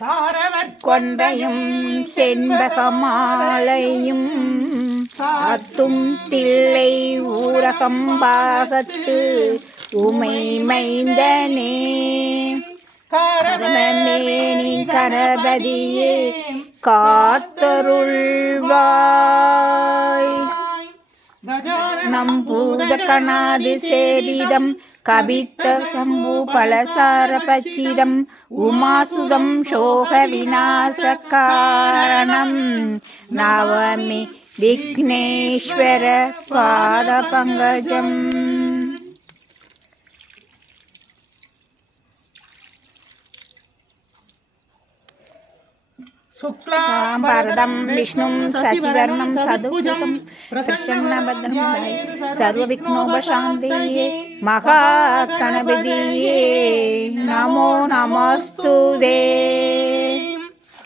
கொன்றையும் செண்பகமாலையும் அத்தும் தில்லை ஊரகம்பாகத்து உமை மைந்தனே கரமேனி கணபதியே காத்தருள்வாய் நம்பூத கணாதி சேவிதம் கபித்த சம்பு பலசார பச்சிதம் உமாசுதம் சோக விநாசகாரணம் நவமி விக்னேஸ்வர பாத பங்கஜம் பரதம் விஷ்ணும் சசிவர்ணம் சதுபுஜம் பிரசன்னபத்ரம் சர்வவிக்னோபசாந்தியே மகா கணபதியே நமோ நமஸ்துதே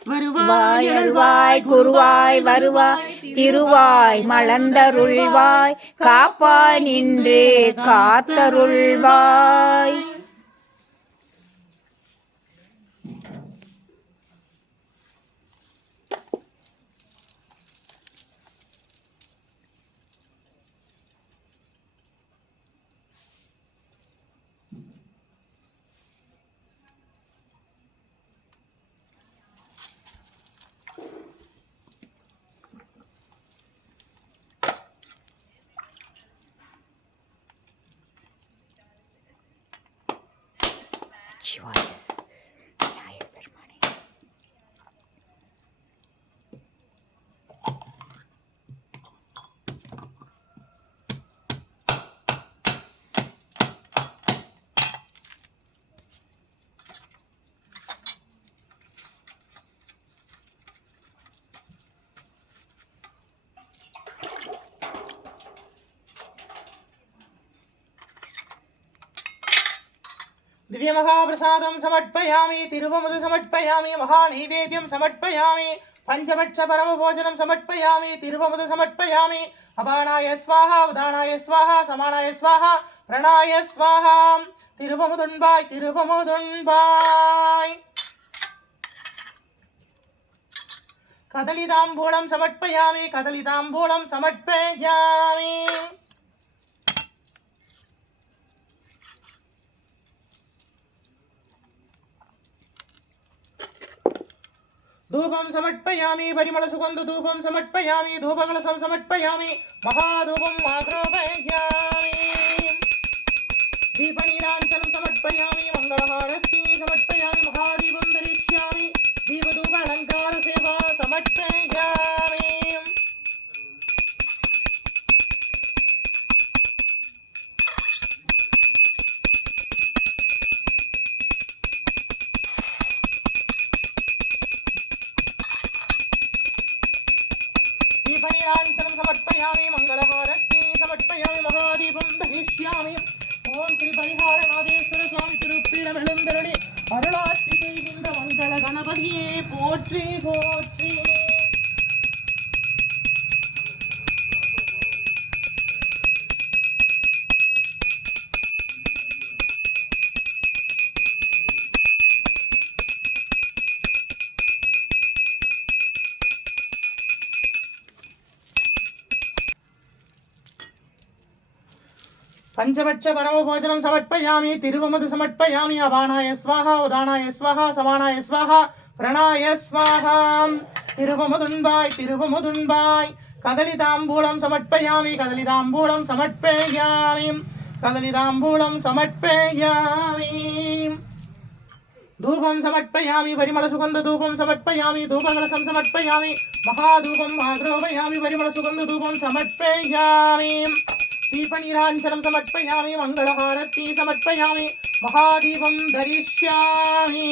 வருவாய் அருள்வாய் குருவாய் வருவாய் திருவாய் மலர்ந்தருள்வாய் காப்பாய் நின்று காத்தருள்வாய் சிவாய விநாய பெருமானே दिव्य महाप्रसादं समर्पयामि तिरुवमुद समर्पयामि महानैवेद्यं समर्पयामि पंचभक्ष परमभोजनं समर्पयामि तिरुवमुद समर्पयामि अपानाय स्वाहा उदानाय स्वाहा समानाय स्वाहा प्रणाय स्वाहा तिरुवमुदुन्बाय कदलिताम्बूलं समर्पयामि कदलिताम्बूलं समर्पयामि धूपं समर्पयामि परिमल सुगंध धूपं समर्पयामि धूपकलशं समर्पयामि महाधूपं आग्रोपयामि दीपनीराञ्जनं समर्पयामि मंगलहारति समर्पयामि महादीपं धरिष्यामि दीपधूप अलंकार सेवा समर्पयामि दीपनीराञ्जनं समर्पयामि मंगलहारति समर्पयामि महादीपं धरिष्यामि ओम श्री परिहारनाथेश्वर स्वामी तिरुपीडमेलुंदरुளி அருளாட்சி செய்கின்ற மங்கள கணபதியே போற்றி போற்றி पंचभक्ष परमभोजनं समर्पयामि तिरुवमुद समर्पयामि अपानाय स्वाहा उदानाय स्वाहा समानाय स्वाहा प्रणाय स्वाहा तिरुवमुदुन्बाय कदलिताम्बूलं समर्पयामि कदलिताम्बूलं समर्पयामि धूपं समर्पयामि परिमल सुगंध धूपं समर्पयामि धूपकलशं समर्पयामि महाधूपं आग्रोपयामि परिमल सुगंध धूपं समर्पयामि दीपनीराञ्जनं समर्पयामि मंगलहारति समर्पयामि महादीपं धरिष्यामि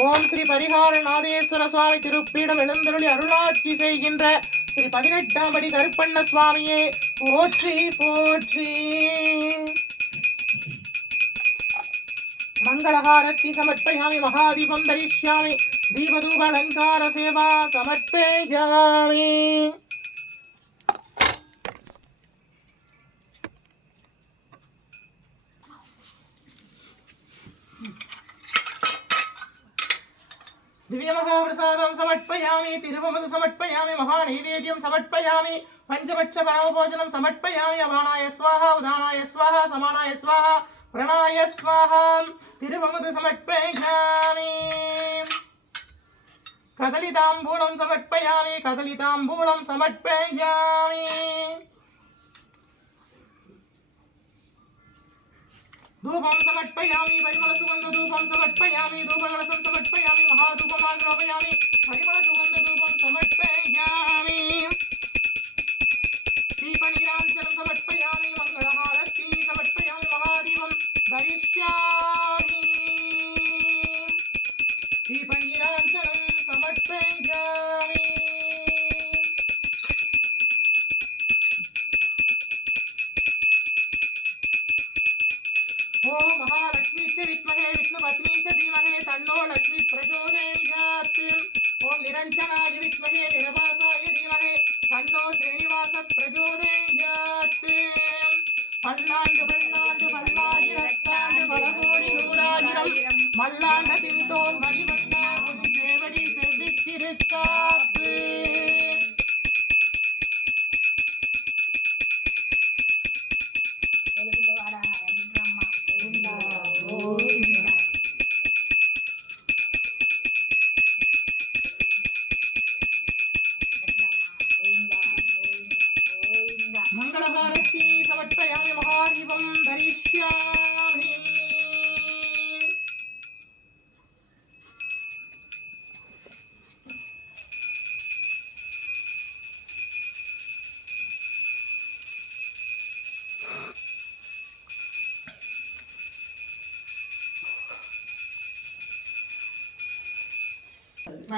ओम श्री परिहारनाथेश्वर स्वामी तिरुपीडमेलुंदरुளி அருளாட்சி செய்கின்ற श्री 18ஆம் படி கருப்பண்ண சுவாமியே போற்றி போற்றி मंगलहारति समर्पयामि महादीपं धरिष्यामि दीपधूप अलंकार सेवा समर्पयामि दिव्यमहाप्रसादं समर्पयामि तिरुवमधु समर्पयामि महानैवेद्यं समर्पयामि पंचपक्ष परमभोजनं समर्पयामि अभाणाय स्वाहा उदानाय स्वाहा समानाय स्वाहा प्रणाय स्वाहा तिरुवमधु समर्पयामि कदलिताम्बूलं समर्पयामि कदलिताम्बूलं समर्पयामि धूपं समर्पयामि परिमलसुगन्धधूपं समर्पयामि धूपकलशं समर्पयामि महाधूपमाग्रापयामि परिमलसुगन्धधूपं समर्पयामि दीपनीराञ्जनं समर्पयामि मङ्गलहारती समर्पयामि महादीपं धरिष्यामि दीपनीराञ्जनं समर्पयामि ओम महालक्ष्मी च विद्महे विष्णुपत्नी च धीमहि तन्नो लक्ष्मी प्रचोदयात् ओम निरञ्जनाय विद्महे निरभासाय धीमहि तन्नो श्रीनिवास प्रचोदयात् पल्लाण्डु पल्लाण्डु पल्लायिरत्ताण्डु बलकोडि नूरायिरं मल्लाण्ड तिन्तोन् मणिवण्णा उन सेवडी सेविच्चिरुक्कात् मंगलहारती समर्पयामि महादीपं धरिष्यामि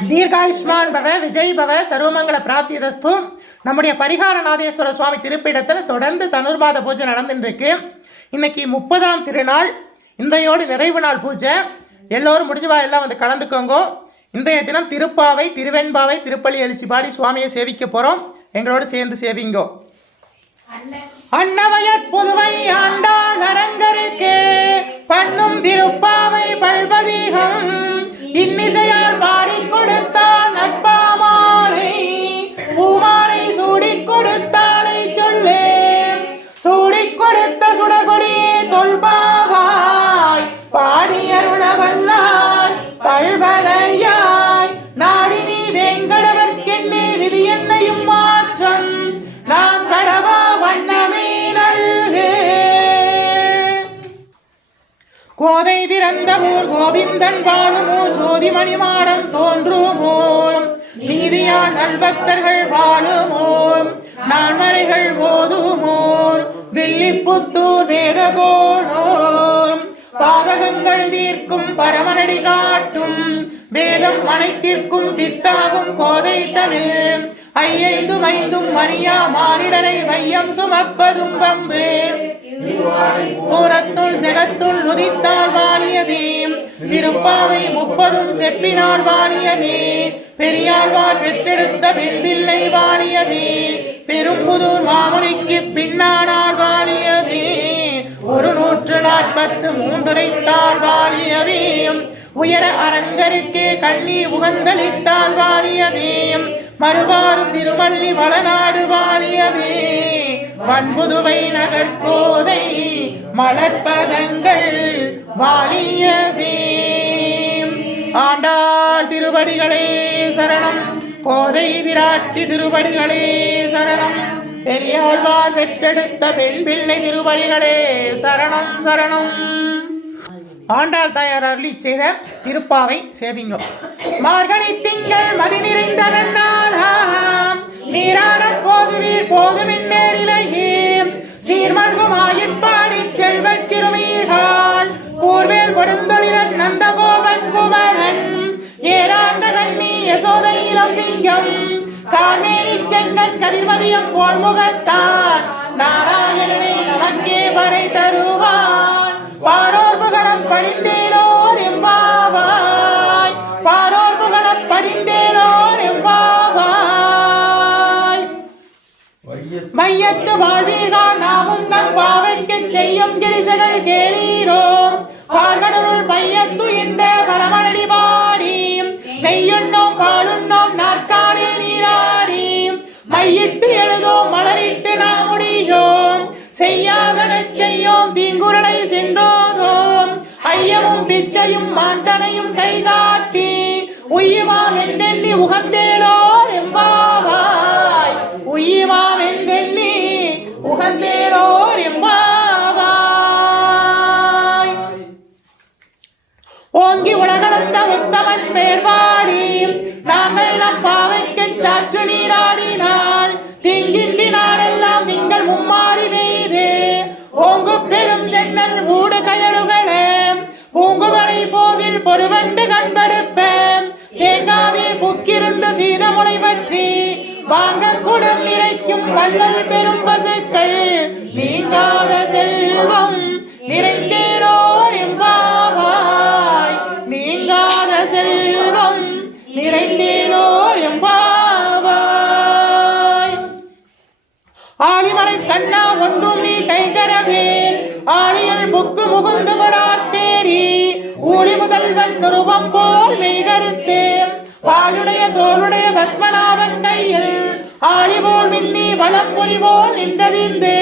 தீர்காயுஷ்மான் பவ விஜய் பவ சர்வமங்கல பிராப்திதஸ்து. நம்முடைய பரிகாரநாதேஸ்வர சுவாமி திருப்பீடத்தில் தொடர்ந்து தனுர்மாத பூஜை நடந்துட்டு இருக்கு. இன்னைக்கு 30ஆம் திருநாள், இன்றையோடு நிறைவு நாள் பூஜை. எல்லோரும் முடிஞ்சவா எல்லாம் வந்து கலந்துக்கோங்க. இன்றைய தினம் திருப்பாவை திருவெண்பாவை திருப்பள்ளி எழுச்சி பாடி சுவாமியை சேவிக்க போகிறோம். எங்களோடு சேர்ந்து சேவிங்கோ. அன்னவயற் புதுவை ஆண்டான் அரங்கருக்கு பண்ணும் திருப்பாவை பல்பதிகம் இன்னிசையால் பாடி கொடுத்தான் நட்பாமாலை பூமாலை சூடிக் கொடுத்தாலை சொல்லே சூடிக் கொடுத்த சுடகொடியே தொல்பாவாய் பாடி அருளவல்லாய் பல்வகையாய் நாடி நீ வேங்கடவர்க்கென்னே விதி என்னையும் மாற்றம் நாம் கடவா வண்ணமே நல்கு. கோதை பிறந்த ஊர் கோவிந்தன் வாழுமோர் சோதிமணி மாடம் தோன்றுமோர் நீதியால் நல்பக்தர்கள் வாழுமோர் நான்மறைகள் ஓதுமோர் வில்லிப்புத்தூர் வேதகோணோர் பாதகங்கள் தீர்க்கும் பரமனடி காட்டும் வேதம் அனைத்திற்கும் வித்தாகும் கோதை தமிழ் ஐயைந்தும் ஐந்தும் மரியா மானிடரை மையம் சுமப்பதும் பம்பு பூரத்துள் ஜெகத்துள் உதித்தாள் வாணியவே திருப்பாவை 30ம் செப்பினாள் வாணியவே பெரியாழ்வார் பெற்றெடுத்த பெண்பிள்ளை வாணியவே பெரும்புதூர் மாமுனிக்கு பின்னானாள் வாணியவே 143 வாழியவே உயர அரங்கருக்கே கண்ணி உகந்தளித்தாள் வாழியவே மறுவாரும் திருமல்லி வளநாடு வாழியவே வன்புதுவை நகர்கோதை மலர்பதங்கள் வாழியவே. ஆண்டாள் திருவடிகளே சரணம், கோதை விராட்டி திருவடிகளே சரணம், பெரியாழ்வார் பெற்றெடுத்த பெண் பிள்ளை திருவடிகளே சரணம் சரணம். ஆண்டாள் தாயார் அருளி செய்த திருப்பாவை சேவிங்கோ. மார்கழி திங்கள் மதி நிறைந்த நன்னாளாம் நீராட போதுவீர் போதுமின் நேரிலேயே சீர்மல்குமாயிற்பாடி செல்வ சிறுமீர்கள் கூர்வேல் கொடுந்தொழிலன் நந்தகோபன் குமரன் ஏராந்த கண்ணி யசோதை இளம் சிங்கம் காமேனி செங்கன் கதிர்மதியம் போல் முகத்தான் நாராயணனை நமக்கே வரை தருவான் பாரோர் புகழப் படிந்தேனோர் எம்பாவாய் பாரோர் புகழப் படிந்தேனோர் எம்பாவாய். மையத்து வாழ்வீர்கள் நாமும் நம் பாவைக்கு செய்யும் கிரிசைகள் கேளீரோ பார்கடலுள் பையத்து என்ற பரமனடி பாடி நெய்ய உய்யுமாம் என்றெண்ணி உகந்தேலோர் எம்பாவாய். உய்யுமாம் என்றெண்ணி உகந்தேலோர் எம்பாவாய். ஓங்கி உலகளந்த உத்தமன் பெயர் பாடி நாங்கள் நம் பாவைக்கு சாற்று நீராடினாள். திங்கின்றி நாடெல்லாம் நீங்கள் மும்மாறி பெய்து ஓங்கு பெரும் சென்னல் ஊடு கயலுகளே பூங்குமலை போதில் பொறுவண்டு கண்படுப்பேன். தேங்காதே புக்கிருந்த சீதமுலை பற்றி வாங்க குடம் நிறைக்கும் வள்ளல் பெரும் பசுக்கள் நீங்காத செல்வம் நிறைந்தேரோர் எம்பாவாய். நீங்காத செல்வம் நிறைந்தேரோர் எம்பாவாய். ஆழிமலை கண்ணா ஒன்றும் நீ கைகரவேல் ஆழியல் புக்கு முகுந்து கொடாத்தேரி ஊழி முதல்வன் ரூபம் போல் மெய்கருத்து பாலுடைய தோளுடைய பத்மநாபன் கையில் ஆழிபோல் மின்னி வளம் பொலிபோல் நின்றதிர்ந்து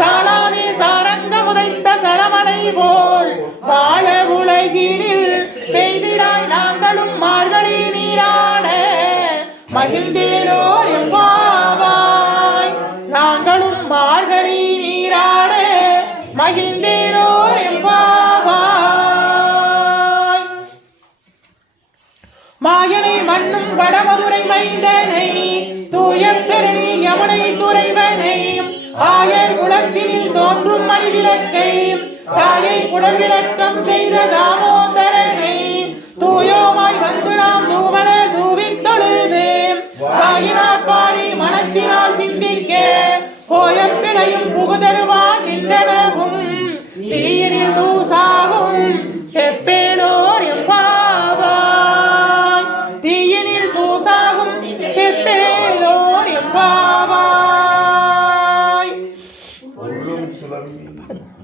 தாளாதே சாரங்க முதைத்த சரமலை போல் வாழ உலகினில் பெய்திடாய் நாங்களும் மார்கழி நீராட மகிழ்ந்தேனோர் எம்பாவாய். நாங்களும் மார்கழி நீராட மகிழ்ந்தேனோர் எம்பாவாய். மாயனை மண்ணும் வடமதுரை மைந்தனை தூய பெருணி யமுனை துறைவனை ஆயர் குலத்தினில் தோன்றும் மணிவிளக்கை தாயை குடல் விளக்கம் செய்த தாமோதரனை தூயோமாய் வந்து நாம் தூமல தூவித் தொழுது வாயினார் பாடி மனத்தினால் சிந்திக்க கோயப்பிழையும் புகுதருவான் நின்றனவும் தீயினில் தூசாகும் செப்பேலோர் எம்பாவாய். தீயினில் தூசாகும் செப்பேலோர் எம்பாவாய்.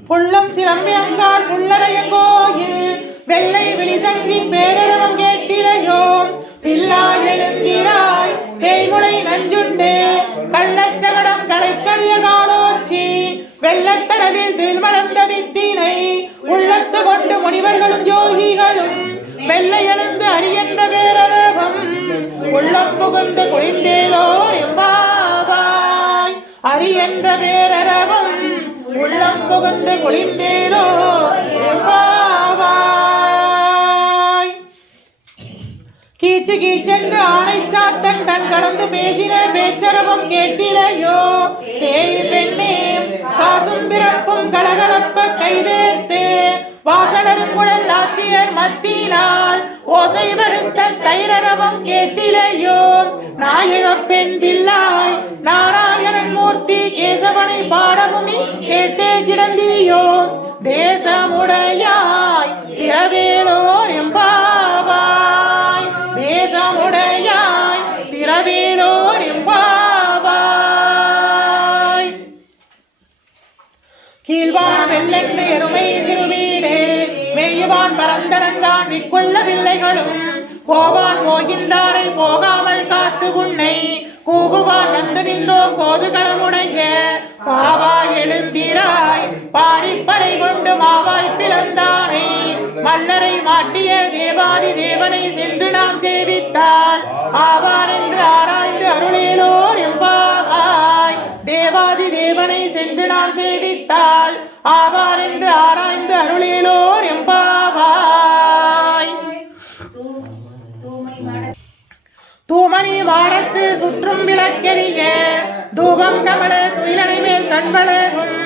புள்ளம் சிலம்பினங்கால் புள்ளரையங்கோயில் வெள்ளை விழிசங்கி பேரரவம் கேட்டிலையோ பில்லாய் எழுந்திராய் பேய்முளை நஞ்சுண்டு கள்ளச்சகடம் களைக்கரிய காலோச்சி வெள்ளத்தரவில் திருமணந்த வித்தினை உள்ளத்து கொண்டு முனிவர்களும் யோகிகளும் வெள்ளை எழுந்து அரியன்ற பேரரவம் உள்ளம் புகுந்து குளிந்தேலோர் எம்பாவாய். அரியன்ற பேரரவம் உள்ளம் புகுந்து குளிந்தேலோர் எம்பாவாய். கீச்சு கீச்சென்று ஆணை சாத்தன் தன் கலந்து பேசின பேச்சரவம் கேட்டிலையோ பேய் பெண்ணே காசும் பிறப்பும் கலகலப்ப கைவேர்த்து வாசனரும் குழல் ஆட்சியர் மத்தினால் ஓசைவெடுத்த தைரரவம் கேட்டிலையோ நாயக பெண் பிள்ளாய் நாராயணன் மூர்த்தி கேசவனை பாடமுனி கேட்டே கிடந்தியோ தேசமுடையாய் இரவேலோர் எம்பாவாய். தேசமுடையாய் திரவேலோர் எம்பாவாய். கீழ்வான வெள்ளென்று எருமை சிறுவீடு மேயுவான் பரந்தனந்தான் விற்கொள்ள பிள்ளைகளும் போவான் போகின்றாரை போகாமல் காத்து உன்னை கூகுவான் வந்து நின்றோம் கோதுகளமுடைய பாவாய் எழுந்திராய் பாடிப்பறை கொண்டு மாவாய் பிளந்தானை மல்லரை மாட்டிய தேவாதி தேவனை சென்று நாம் சேவித்தால் ஆவார் என்று ஆராய்ந்து அருளேலோர் எம்பாவாய். தேவாதி தேவனை சென்று நாம் சேவித்தால் ஆவார் என்று ஆராய்ந்து அருளேலோர் எம்பாவாய். தூமணி வாடத்து சுற்றும் விளக்கெரிய தூபம் கமல துயிலனை மேல் கண்வளரும்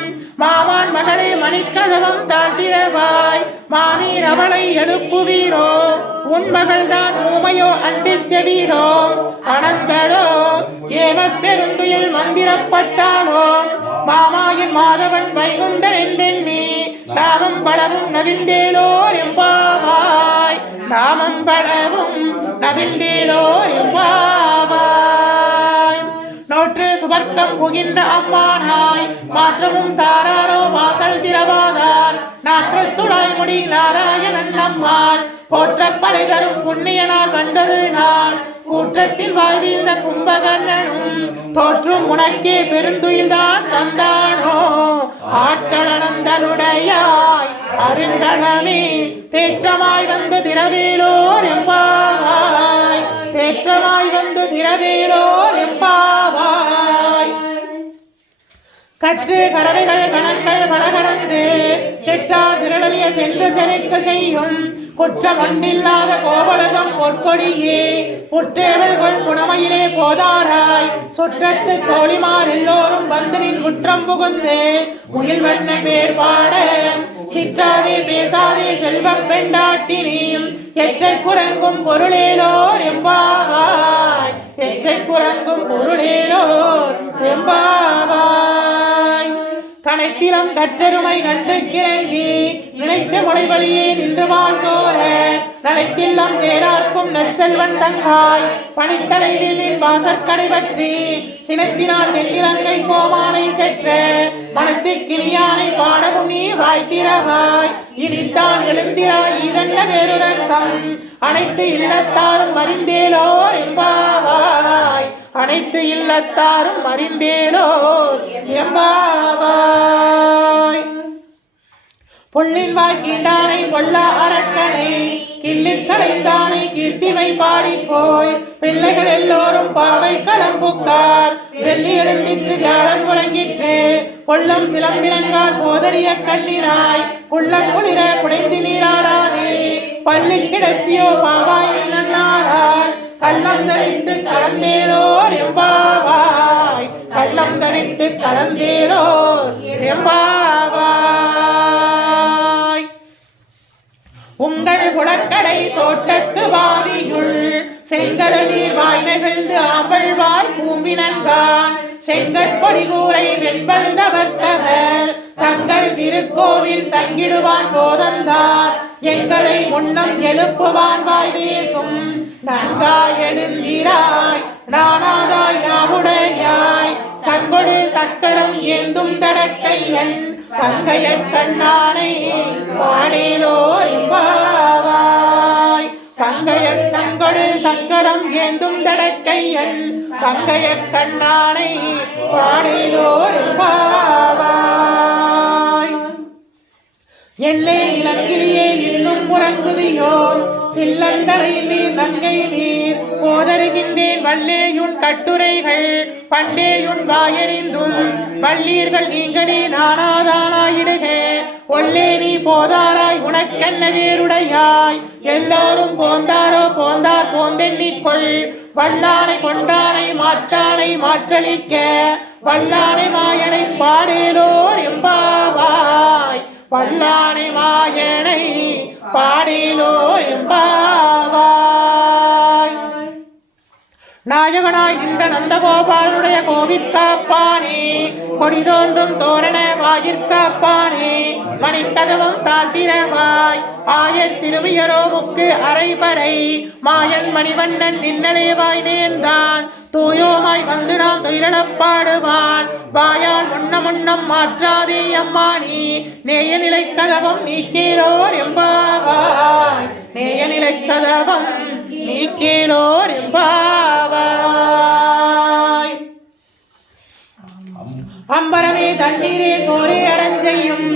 மாவான் மகளே மணிக்கதவம் தாழ்த்திரவாய் மாமீர் அவளை எழுப்புவீரோ உன் மகள்தான் ஊமையோ அண்டிச் செவீரோ அனந்தளோ ஏவ பெருந்துயில் மந்திரப்பட்டாலோ மாமாயின் மாதவன் வைகுண்டன் என்றெண்ணி நாமம் பலவும் நவிழ்ந்தேலோர் எம்பாவாய். நாமம் பலவும் நவிழ்ந்தேலோர் எம்பாவாய். நோற்று சுவர்க்கம் புகின்ற அம்மானாய் மாற்றமும் தாராரோ வாசல் திரவாதார் நாற்றத்துளாய் முடி நாராயணன் நம்மால் போற்ற பறைதரும் புண்ணியனால் வந்தது நாள் கூற்றத்தில் வாழ்வீழ்ந்த கும்பகர்ணனும் தோற்றும் உனக்கே பெருந்துயில்தான் தந்தானோ ஆற்றலனந்தலுடையாய் அருந்தகமே தேற்றமாய் வந்து திரவேலோர் எம்பாவாய். கதிரவேலோர் எம்பாவாய். கற்று கறவைகள் கணங்கள் பலகரந்து செற்றார் திரளிய சென்று செருக்க செய்யும் குற்றம் ஒன்றில்லாத கோவலகம் பொற்கொடியே புற்றேவல்கள் குணமையிலே போதாராய் சுற்றத்து தோழிமார் எல்லோரும் வந்து நின் குற்றம் புகுந்து முகில் வண்ணன் வேறுபாட சிற்றாதே பேசாதே செல்வம் பெண்டாட்டினியும் எற்றை குரங்கும் பொருளேலோர் எம்பாவாய். எற்றை குரங்கும் பொருளேலோர் எம்பாவாய். கணைத்திலம் கற்றருமை கன்று கிறங்கி நினைத்து மொழிவழியே நின்று வாழ் சோர நனைத்தில்லம் சேரார்க்கும் நற்செல்வன் தங்காய் பணித்தலைவில் வாசற்கடை பற்றி சினத்தினால் தென்னிலங்கை கோமானை செற்ற மனத்து கிளியானை பாடவும் நீ வாய்த்திரவாய். இனித்தான் எழுந்திராய் இதென்ன வேறுரங்கம் அனைத்து இல்லத்தாரும் அறிந்தேலோர் எம்பாவாய். அனைத்து இல்லத்தாரும் அறிந்தேலோர் எம்பாவாய். பொல்லின் வாய் கீண்டானை பொல்லா அரக்கனை கிள்ளி கலைந்தானை கீர்த்திமை பாடி போய் பிள்ளைகள் எல்லோரும் பாவை களம்புக்கார் வெள்ளி எழுந்திற்று வியாழன் உறங்கிற்று கொல்லம் சிலம்பினங்கால் போதறிய கண்ணினாய் குள்ள குளிர குடைந்து நீராடாதே பள்ளி கிடத்தியோ பாவாய் நன்னாடால் கள்ளம் தரித்து கலந்தேலோர் எம்பாவாய். கள்ளம் தரித்து கலந்தேலோர் எம்பாவாய். உங்கள் குளக்கடை தோட்டத்து வாவியுள் செங்கல நீர் வாய் நெகிழ்ந்து ஆம்பல்வாய் பூம்பினன்கான் செங்கற்பொடி கூரை வெண்பல் தவர்த்தவர் தங்கள் திருக்கோவில் சங்கிடுவான் போதந்தார் எங்களை முன்னம் எழுப்புவான் வாய் பேசும் நன்காய் எழுந்திராய் நானாதாய் நாவுடையாய் சங்கொடு சக்கரம் ஏந்தும் தடக்கையன் தங்கைய கண்ணானை பாடேலோர் எம்பாவாய். தங்கைய சங்கொடு சக்கரம் ஏந்தும் தடக்கையன் தங்கைய கண்ணானை பாடேலோர் எம்பாவாய். எல்லே இளங்கிலியே இன்னும் முறங்குதியோ சில்லண்டலை நீர் நங்கை நீர் போதருகின்றேன் வல்லேயுன் கட்டுரைகள் பண்டேயுன் வாயறிந்தும் வள்ளீர்கள் நீங்களே நானாதானாயிடுக ஒல்லே நீ போதாராய் உனக்கென்ன வேறுடையாய் எல்லோரும் போந்தாரோ போந்தார் போந்தெண்ணிக்கொள் வல்லானை கொன்றானை மாற்றானை மாற்றளிக்க வல்லானை மாயனை பாடேலோர் எம்பாவாய். வல்லானை மாயனை பாடேலோர் எம்பாவாய். நாயகனாய் நின்ற நந்தகோபாலனுடைய கோவிற்காப்பானே கொடிதோன்றும் தோரண வாயிற்காப்பானே மணிக்கதவம் தாழ்த்திரவாய் ஆயர் சிறுமியரோவுக்கு அரைபறை மாயன் மணிவண்ணன் நின்னலேவாய் நேர்ந்தான் தூயோமாய் வந்து நாம் துயிலப்பாடுவான் வாயால் முன்னம் மாற்றாதே அம்மா நீ நேய நிலை கதவம் நீக்கேலோர் எம்பாவாய். நேய நிலை கதவம் நீக்கேலோர் எம்பாவாய். அம்பரமே தண்ணீரே சோரே அரஞ்செய்யும்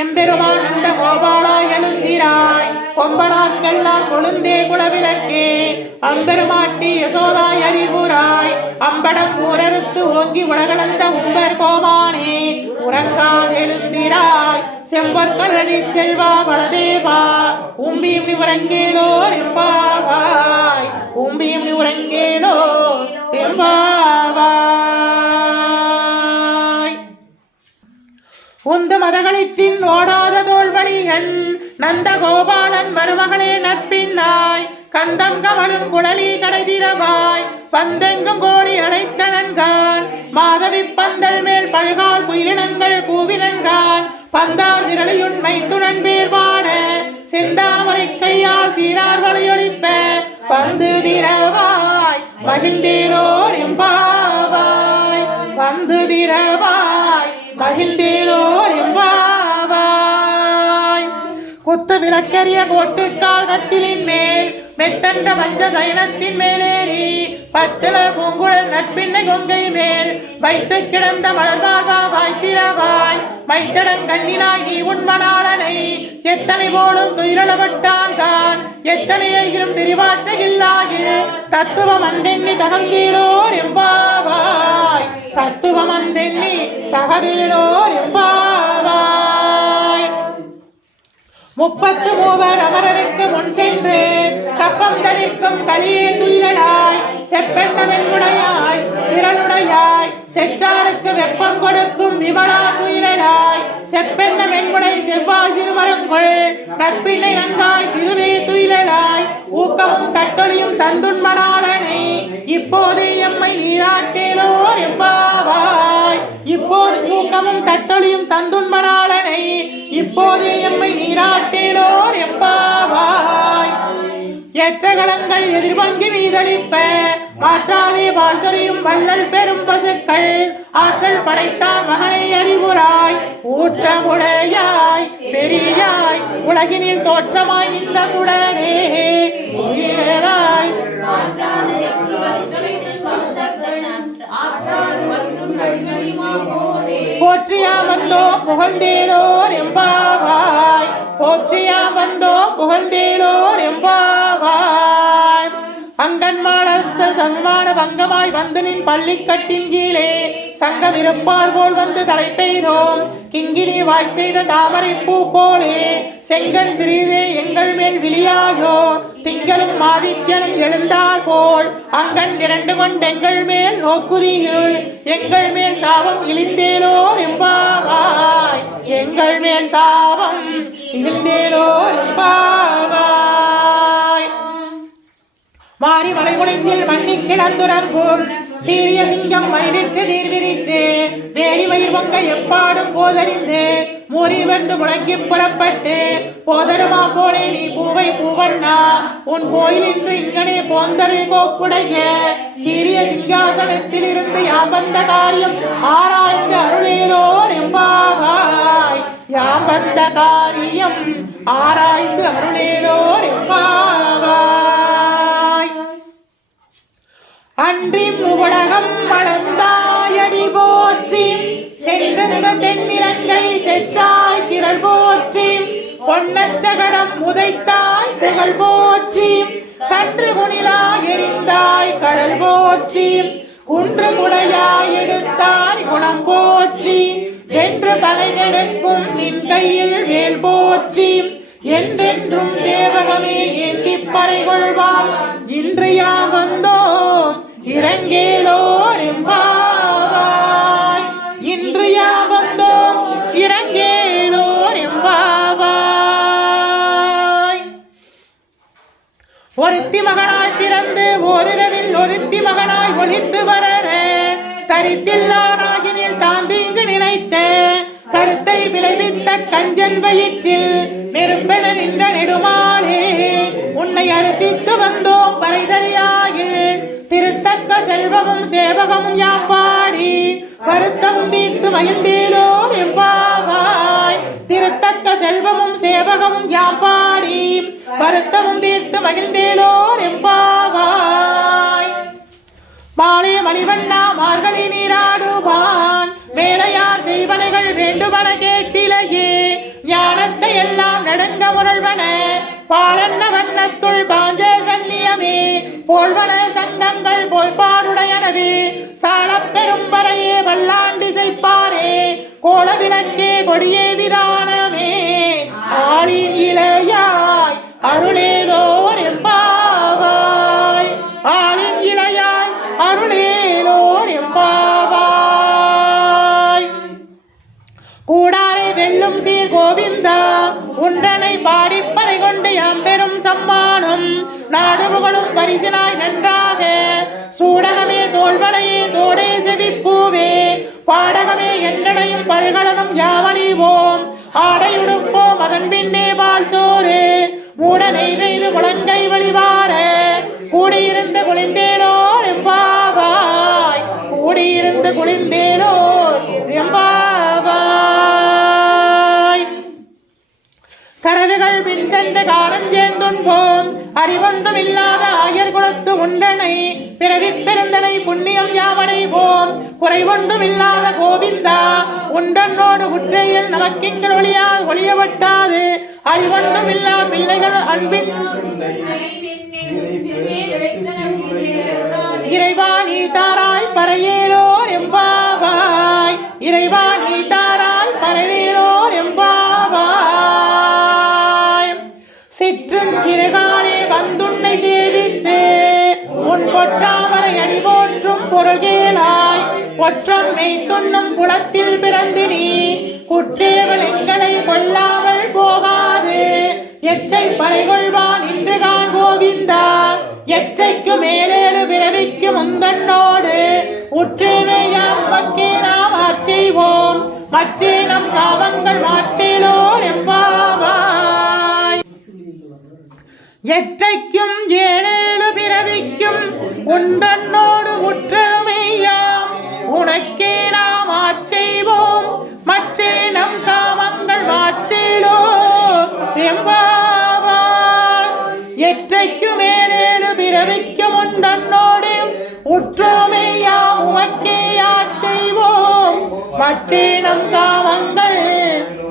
எம்பெருமான் அந்த கோபாலாய் எழுந்திராய் கொம்பனாக்கெல்லாம் கொழுந்தே குலவிளக்கே அம்பெருமாட்டி யசோதாய் அறிவுராய் அம்படம் ஊரறுத்து ஓங்கி உலகளந்த உம்பர் கோமானே உறங்கால் எழுந்திராய் செம்பற்கழனி செல்வா பலதேவா உம்பியும் உறங்கேலோர் எம்பாவாய். உம்பியும் உறங்கேலோர் எம்பாவாய். உந்து மதகளிற்றின் ஓடாத தோல்வழியன் நந்த கோபாலன் மருமகளே நட்பின்னாய் கந்தங்கமலும் குழலி கடைதிரவாய் பந்தெங்கும் கோழி அழைத்த நன்கான் மாதவி பந்தல் மேல் பல்கால் புயலினங்கள் பூவினன்கான் பந்தார் விரலியுன் மைத்துணன் பேர்வாட செந்தாமரை கையால் சீரார் வலையொலிப்ப பந்து திரவாய் மகிழ்ந்தேலோர் எம்பாவாய். பந்து திரவாய் மகிழ்ந்தேலோர் எம்பாவாய். குத்து விளக்கரிய கோட்டுக்கால் கட்டிலின் மேல் மெத்தன்ற மஞ்ச சயனத்தின் மேலேறி பத்தில பூங்குழல் நட்பின்னை கொங்கை மேல் வைத்து கிடந்த மலர்வார்வா வாய்த்திரவாய் மைத்தடம் கண்ணினாய் நீ உண்மனாளனை எத்தனை போலும் துயிலளவட்டான் தான் எத்தனையும் பிரிவாற்றையில்லாயில் தத்துவம் அன்றெண்ணி தகர்ந்தீரோர் எம்பாவாய் தத்துவம் அன்றெண்ணி தகவீரோர் எம்பாவாய் 33 அமரருக்கு முன் சென்று கப்பம் தளிர்க்கும் களியே துயிலாய் செப்பெண்ண வெண்முடையாய் திரளுடையாய் செற்றாருக்கு வெப்பம் கொடுக்கும் விமலா துயிலாய் செப்பெண்ண வெண்முடை செவ்வாய் சிறுமருங்குள் நட்பினை நன்காய் திருவே துயிலாய் ஊக்கமும் தட்டொலியும் தந்துண்மனாளனை இப்போது எம்மை நீராட்டேலோர் எம்பாவாய் இப்போது ஊக்கமும் தட்டொலியும் தந்துண்மனாளனை இப்போது எம்மை நீராட்டேலோர் எம்பாவாய் ஏற்றகலங்கள் எதிர்வங்கி மீதளிப்ப மாற்றாதே வாழ்சரியும் வள்ளல் பெரும் பசுக்கள் ஆற்றல் படைத்தான் மகனை அறிவுராய் ஊற்றமுடையாய் பெரியாய் உலகினில் தோற்றமாய் நின்ற சுடரே உயிராய் போற்றியா வந்தோ புகழ்ந்தேலோர் எம்பாவாய் போற்றியா வந்தோ புகழ்ந்தேலோர் எம்பாவாய் அங்கன்மாட பங்கமாய் வந்து நின் பள்ளிக்கட்டின் கீழே சங்கம் இருப்பார் போல் வந்து தலை பெய்தோம் கிங்கினி வாய் செய்த தாமரை பூ போலே செங்கன் சிறிதே எங்கள் மேல் விழியாயோ திங்களும் ஆதித்யனும் எழுந்தார் போல் அங்கன் 2 கொண்டெங்கள் மேல் நோக்குதியுள் எங்கள் மேல் சாபம் இழிந்தேலோ எம்பாவாய் எங்கள் மேல் சாபம் இழிந்தேலோ எம்பாவாய் மாறி மலை குலைந்தில் மண்ணி கிடந்துறங்கும் சீரிய சிங்கம் மறிவிட்டு நீர் விரித்து வேரி வயிர் பொங்க எப்பாடும் போதறிந்து மூறி வந்து முழங்கி புறப்பட்டு போதருமா போலே நீ பூவை பூவண்ணா உன் கோயில் இன்று இங்கனே போந்தரு கோப்புடைய சீரிய சிங்காசனத்தில் இருந்து யாம் வந்த காரியம் ஆராய்ந்து அருளேலோர் எம்பாவாய் யாம் வந்த காரியம் ஆராய்ந்து அருளேலோர் எம்பாவாய் அன்றி உலகம் வளர்ந்தாயடி போற்றி சென்றென்ற தென்னிலங்கை செற்றாய் திரள் போற்றி பொன்னச்சகடம் உதைத்தாய் புகழ் போற்றி கன்று குணிலாய் எரிந்தாய் கடல் போற்றி குன்று குடையாய் எடுத்தாய் குணம் போற்றி வென்று பகை நெடுக்கும் நின் கையில் வேல் போற்றி என்றென்றும் சேவகமே ஏந்தி பறை கொள்வான் இன்று யாம் வந்தோம் இறங்கேலோர் எம்பாவாய் இன்று யாம் வந்தோம் இறங்கேலோர் எம்பாவாய் ஒருத்தி மகனாய் பிறந்து ஓரிரவில் ஒருத்தி மகனாய் ஒளித்து வரற தரித்தில்லானாகினில் தான் தீங்கு நினைத்த கருத்தை விளைவித்த கஞ்சன் வயிற்றில் நெருப்பென நின்ற நெடுமாலே உன்னை அறுத்தித்து வந்தோம் பறைதறியாயில் திருத்தக்க செல்வமும் சேவகமும் யாம் பாடி வருத்தமும் தீர்த்து மகிழ்ந்தேலோ எம்பாவாய் திருத்தக்க செல்வமும் சேவகமும் யாம் பாடி வருத்தமும் தீர்த்து மகிழ்ந்தேலோ எம்பாவாய் மாலே மணிவண்ணா மார்கழி நீராடுவான் மேலையார் செய்வனைகள் வேண்டுவன கேட்டிலையே ஞானத்தை எல்லாம் நடுங்க முரள்வன பாலன்ன வண்ணத்துள் பாஞ்ச சன்னியமே போல்வன சங்கங்கள் போல்பாடுடையனவே சாலப் பெரும் வரையே வல்லாண்டி செய்ப்பாரே கோல விளக்கே கொடியே விதானமே ஆளின் இளையாய் அருளேலோர் எம்பாவாய் ஆளின் இளையாய் அருளேலோர் எம்பாவாய் கூடாரை வெல்லும் சீர் கோவிந்தா உன்றனை பாடிப்பறை கொண்டு யாம் பெரும் சம்மானம் நாடு புகழும் பரிசினாய் நன்றாக சூடகமே தோள்வளையே தோடே செவிப்பூவே பாடகமே என்றனையும் பல்கலனும் யாவணிவோம் ஆடையுடுப்போம் அதன் பின்னே பால் சோறு மூடனை வெய்து முழங்கை வழிவார கூடியிருந்து குளிந்தேலோர் எம்பாவாய் கூடியிருந்து குளிந்தேலோர் எம்பாவாய் கரவுகள் பின் சென்ற காலஞ்சேர்ந்துன்போம் அறிவொன்றும் இல்லாத ஆயர் குலத்து உண்டனை கோவிந்தனை பிறவி பெருந்தனை புண்ணியம் யாவடைவோம் குறைவொன்றுமில்லாத கோவிந்தா உண்டன்னோடு உற்றையில் நமக்கிங்கள் ஒளியவட்டாது அறிவொன்றுமில்லா பிள்ளைகள் அன்பின் இறைவா நீ தாராய் பறையேலோர் எம்பாவாய் இறைவா நீ தாராய் பறையேலோர் எம்பாவாய் சிற்றுஞ்சிறுகாலே வந்துன்னை சேவித்து உன் பொற்றாமரை அடி போற்றும் பொருள்கேளாய் ஒற்றம் மெய்த்துண்ணும் குளத்தில் பிறந்து நீ குற்றேவல் எங்களை கொள்ளாமல் போகாது எற்றை பறைகொள்வான் இன்று காண் கோவிந்தா எற்றைக்கு மேலேறு பிறவிக்கு முந்தன்னோடு உற்றேவையாம் மக்கே நாம் ஆட்செய்வோம் மற்றே நம் காவங்கள் மாற்றேலோர் எம்பாவாய் எற்றைக்கும் ஏழேழு பிறவிக்கும் உண்டன்னோடு உற்றமையாம் உனக்கே நாம் ஆட்செய்வோம் மற்றே நம் காவங்கள் மாற்றேலோ எம்பாவாய் எற்றைக்கும் மேலேழு பிறவிக்கும் உண்டன்னோடு உற்றமையாம் உமக்கே ஆட்செய்வோம் மற்றே நம் காவங்கள்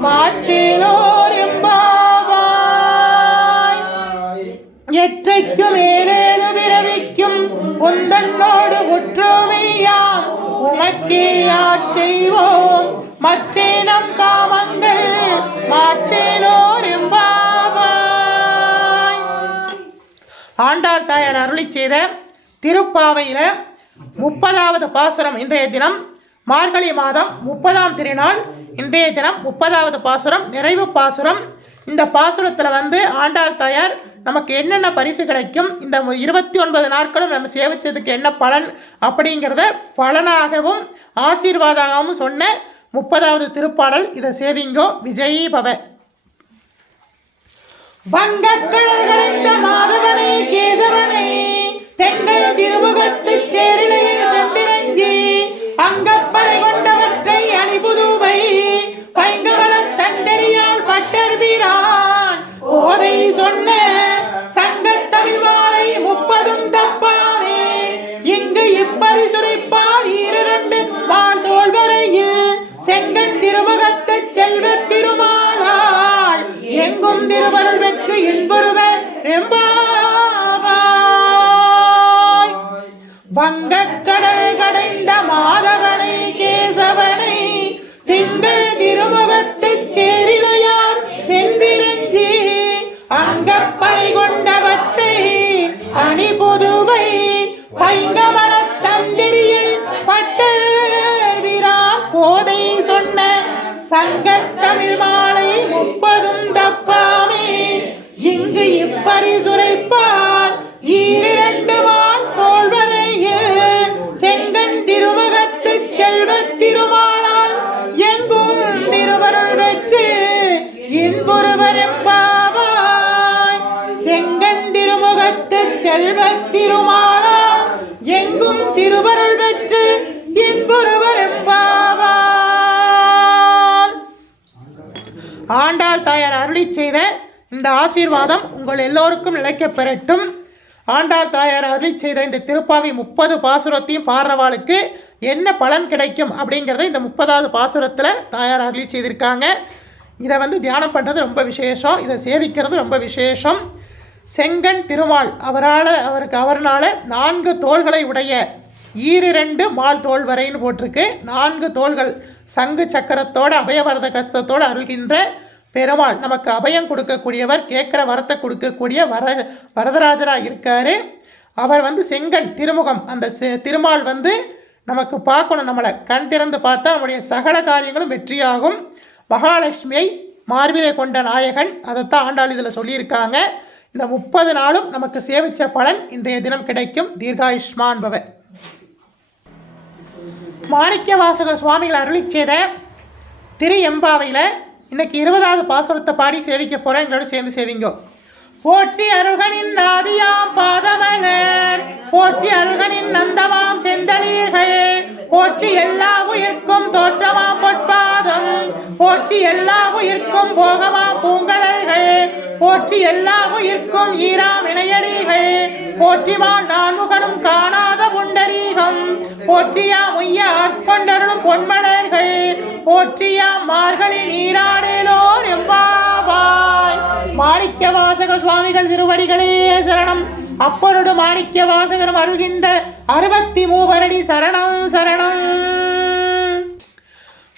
மாற்றேலோர் எம்பாவாய் எற்றைக்கு மேலேழு பிறவிக்கும் உந்தன்னோடு ஒற்றுமையாம் உமக்கே ஆட்செய்வோம் மற்றே நம் காமங்கள் மாற்றேலோர் எம்பாவாய். ஆண்டாள் தாயார் அருளி செய்த திருப்பாவையில 30வது பாசுரம் இன்றைய தினம் மார்கழி மாதம் 30ஆம் திருநாள் இன்றைய தினம் 30வது பாசுரம் நிறைவு பாசுரம். இந்த பாசுரத்தில் ஆண்டாள் தாயார் நமக்கு என்னென்ன பரிசு கிடைக்கும், இந்த 29 நாட்களும் நம்ம சேவிச்சதுக்கு என்ன பலன் அப்படிங்கிறத பலனாகவும் ஆசீர்வாதமாகவும் சொன்ன 30வது திருப்பாடல். இதை சேவிங்கோ. விஜயீ பவ. வங்கக்கடல்களைந்த மாதவனை கேசவனை தெங்கள் திருமுகத்து சேரிலையில் சென்றிரஞ்சி அங்கப்பறை கொண்டவற்றை அணிபுதுவை பைங்கவள தண்டறியால் பட்டர் வீரான் ஓதை சொன்ன சங்கத்தமிழ் மாலை 30 தப்பானே இங்கு இப்பரிசுரைப்பார் 2 மால் தோல்வரையில் செங்கன் திருமுகத்து செல்வ திருமாலாள் எங்கும் திருவருள் பெற்று இன்பொருவர் எம்பாவாய். வங்கக்கடல் கடைந்த மாதவனை கேசவனை திங்கள் திருமுகத்து சேரிலையார் சென்றிரஞ்சி அங்கப்பறை கொண்டவற்றை அணி பொதுவை பைங்கமல தந்திரியில் பட்டவிரான் கோதை சொன்ன சங்கத்தமிழ் மாலை 30 தப்பாமே இங்கு இப்பரிசுரைப்பார் 2 மால் தோல்வரையில் செங்கன் திருமுகத்து செல்வ திருமாலால் எங்கும் திருவருள் பெற்று இன்பொருவர் எம்பாவாய். செங்கன் திருமுகத்து செல்வ திருமாலால் எங்கும் திருவருள் பெற்று இன்பொருவர் எம்பாவாய். ஆண்டாள் தாயார் அருளி செய்த இந்த ஆசீர்வாதம் உங்கள் எல்லோருக்கும் நிலைக்கப் பெறட்டும். ஆண்டாள் தாயார் அருளி செய்த இந்த திருப்பாவை 30 பாசுரத்தையும் பாடுறவாளுக்கு என்ன பலன் கிடைக்கும் அப்படிங்கிறத இந்த 30வது பாசுரத்தில் தாயார் அருளி செய்திருக்காங்க. இதை தியானம் பண்ணுறது ரொம்ப விசேஷம், இதை சேவிக்கிறது ரொம்ப விசேஷம். செங்கன் திருமால் அவரால் 4 தோள்களை உடைய 2 மால் தோல் வரைன்னு போட்டிருக்கு. 4 தோள்கள் சங்கு சக்கரத்தோடு அபயவரத கஸ்தத்தோடு அருள்கின்ற பெருமாள், நமக்கு அபயம் கொடுக்கக்கூடியவர், கேட்குற வரத்தை கொடுக்கக்கூடிய வரதராஜராக இருக்கார். அவர் செங்கன் திருமுகம், அந்த திருமால் நமக்கு பார்க்கணும், நம்மளை கண் திறந்து பார்த்தா நம்முடைய சகல காரியங்களும் வெற்றியாகும். மகாலட்சுமியை மார்பிலே கொண்ட நாயகன், அதைத்தான் ஆண்டாள் இதில் சொல்லியிருக்காங்க. இந்த 30 நாளும் நமக்கு சேவிச்ச பலன் இன்றைய தினம் கிடைக்கும். தீர்காயுஷ்மான் பவ. மாணிக்க வாசக சுவாமிகள் அருளி செய்த திரு எம்பாவையில் இன்னைக்கு 20வது பாசுரத்தை பாடி சேவிக்க போகிறேன். எங்களோட சேர்ந்து சேவிங்கோ. போற்றி அருகனின் ஆதியாம் பாதமலர் போற்றி அருகனின் நந்தமாம் செந்தளீர்கள் போற்றி எல்லா உயிர்க்கும் தோற்றமாம் பொற்பாதம் போற்றி எல்லா உயிர்க்கும் போகமாம் பூங்கலர்கள் போற்றி எல்லா உயிர்க்கும் ஈராம் இணையடிகள் போற்றிவாள் நான் முகனும் காணாத புண்டரீகம் போற்றியா உய்யார் கொண்டருளும் பொன்மலர்கள் போற்றியா மார்கழி நீராடலோர் எம்பாவாய். மாணிக்க வாசக சுவாமிகள் திருவடிகளே சரணம். அப்பொருடு மாணிக்க வாசகரும் அருள்கின்ற 63 சரணம் சரணம்.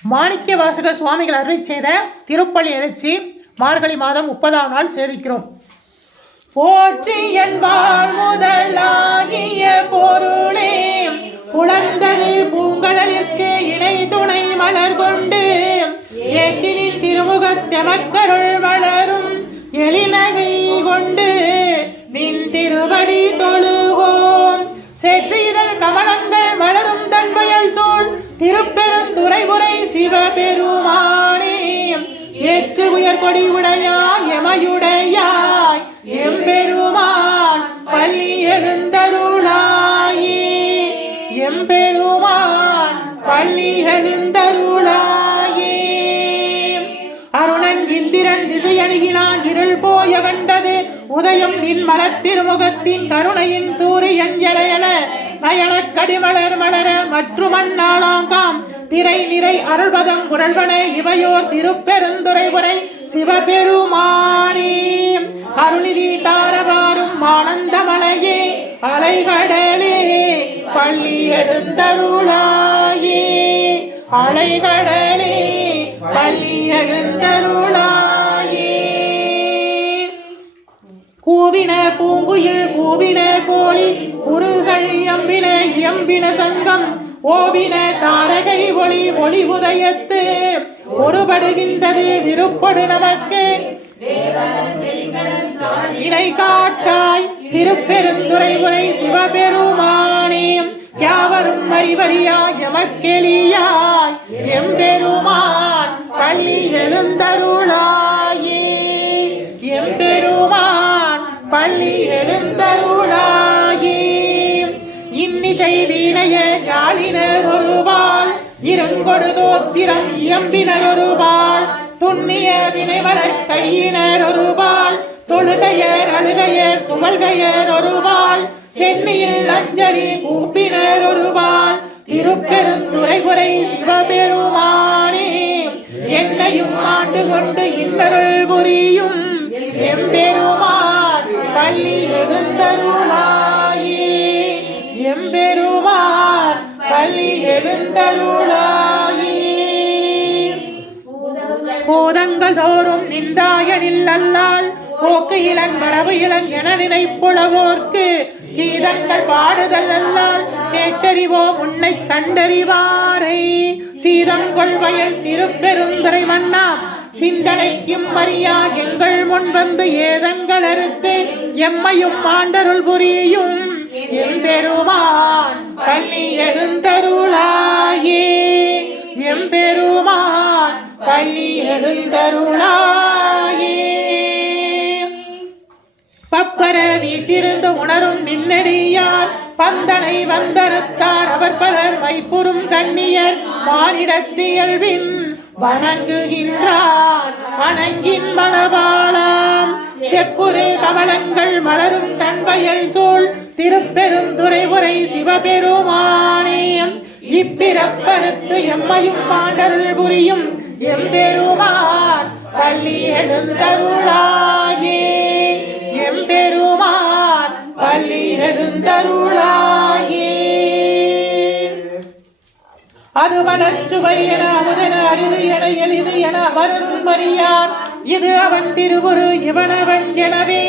மாணிக்க வாசக சுவாமிகள் அருளி செய்த திருப்பள்ளி எழுச்சி மார்கழி மாதம் 30ஆம் நாள் சேவிக்கிறோம். போற்றி என்பாள் முதலாகிய பொருளே புலந்தது பூங்கடலிற்கு இணை துணை மலர் கொண்டு ஏற்றினின் திருமுகத்தெமக்கருள் வளரும் எழிலகை கொண்டு நின் திருவடி தொழுவோம். செற்றிதழ் கமலங்கள் வளரும் தன்மையல் சூழ் திருப்பெருந்துறை உரை சிவபெருமானே ஏற்று உயர் கொடி உடையாய் எமையுடையாய் எம்பெருமான் பள்ளி எழுந்தருளாயே எம்பெருமான் பள்ளி எழுந்தருளாயே. அருணன் இந்திரன் திசை அணுகினான் இருள் போய கண்டது உதயம் நின் மலத்திருமுகத்தின் கருணையின் சூரியன் எலையல நயனக் கடிமலர் மலர மற்றும் அந்நாளாங்காம் திரை நிறை அருள்பதம் குரல்வன இவையோர் திருப்பெருந்துறை உரை சிவபெருமானே அருளிதி தாரவாரும் ஆனந்தமலையே அலைகடலே பள்ளி எழுந்தருளாயே அலைகடலே பள்ளி எழுந்தருளாயே. கூவின பூங்குயில் கூவின கோழி குருகள் எம்பின எம்பின சங்கம் ஓவின தாரகை ஒளி ஒளி உதயத்து ஒருபடுகின்றது விருப்பொடு நமக்கு இணை காட்டாய் திருப்பெருந்துறை உரை சிவபெருமானே யாவரும் அறிவறியாய் எமக்கெளியாய் எம்பெருமான் பள்ளி எழுந்தருளாயே எம்பெருமான் பள்ளி எழுந்தருளாயே. இன்னிசை வீணைய யாழினர் ஒருவாள் இருங்கொடு தோத்திரம் இயம்பினர் ஒருவாள் துண்ணிய வினைவளர் கையினர் ஒருவாள் தொழுகையர் அழுகையர் துவல்கையர் ஒருவாள் சென்னியில் அஞ்சலி கூப்பினர் ஒருவாள் திருப்பெருந்துறை உரை சிவபெருமானே என்னையும் ஆண்டு கொண்டு இன்னருள் புரியும் எம்பெருமான் பள்ளி எழுந்தருளாயே எம்பெருமான் பள்ளி எழுந்தருளாயே. போதங்கள் தோறும் நின்றாயனில் அல்லால் போக்கு இளன் மரபு இளன் என நினைப்புலவோர்க்கு கீதங்கள் பாடுதல் அல்லால் கேட்டறிவோம் உன்னை கண்டறிவாரை சீதங்கொள் வயல் திருப்பெருந்துறை மன்னா சிந்தனைக்கும் மரியா எங்கள் முன் வந்து ஏதங்கள் அறுத்து எம்மையும் ஆண்டருள் புரியும் எம்பெருமான் பள்ளி எழுந்தருளாயே எம்பெருமான் பள்ளி எழுந்தருளாயே. பப்பர வீட்டிருந்து உணரும் நின்னடியார் பந்தனை வந்தறுத்தார் அவர் பலர் வைப்புறும் கண்ணியர் மானிடத்தியல்வின் வணங்குகின்றார் வணங்கின் மணவாளாம் செப்புரு கமலங்கள் மலரும் தன்வயல் சூழ் திருப்பெருந்துறை உரை சிவபெருமானே இப்பிறப்பறுத்து எம்மையும் ஆண்டருள் புரியும் எம்பெருமான் பள்ளி எழுந்தருளாயே எம்பெருமான் பள்ளி எழுந்தருளாயே. அது வனச்சுவை என அமுதென அரிது என எளிது என அமரும் மரியார் இது அவன் திருவுரு இவனவன் எனவே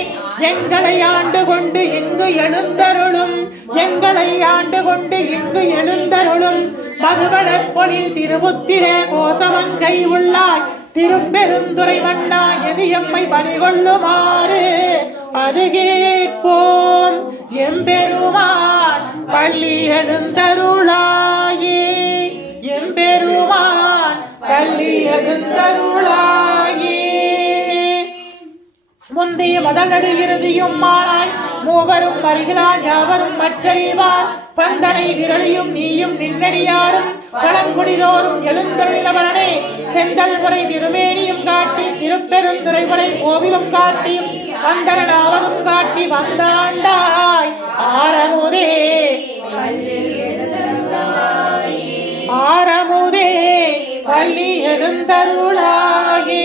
எங்களை ஆண்டு கொண்டு இங்கு எழுந்தருளும் எங்களை ஆண்டு கொண்டு இங்கு எழுந்தருளும் மதுவளப் பொழில் திருமுத்திர கோசமங்கை உள்ளாய் திருப்பெருந்துறை மன்னா எது எம்மை பணிகொள்ளுமாறு அது கேட்போம் எம்பெருமான் பள்ளி எழுந்தருளாயே எம்பெருமான் பள்ளி எழுந்தருளாயே. முந்தைய முதலடி இறுதியும் மானாய் மூவரும் வருகிறார் யாவரும் மற்றறிவார் பந்தனை விரலியும் நீயும் நின்னடியாரும் பழங்குடிதோறும் எழுந்தருளினவரனே செந்தல் முறை திருமேனியும் காட்டி திருப்பெருந்துறை முறை கோவிலும் காட்டி வந்தரனாவதும் காட்டி வந்தாண்டாய் ஆரமுதே ஆரமுதே பள்ளி எழுந்தருளாயே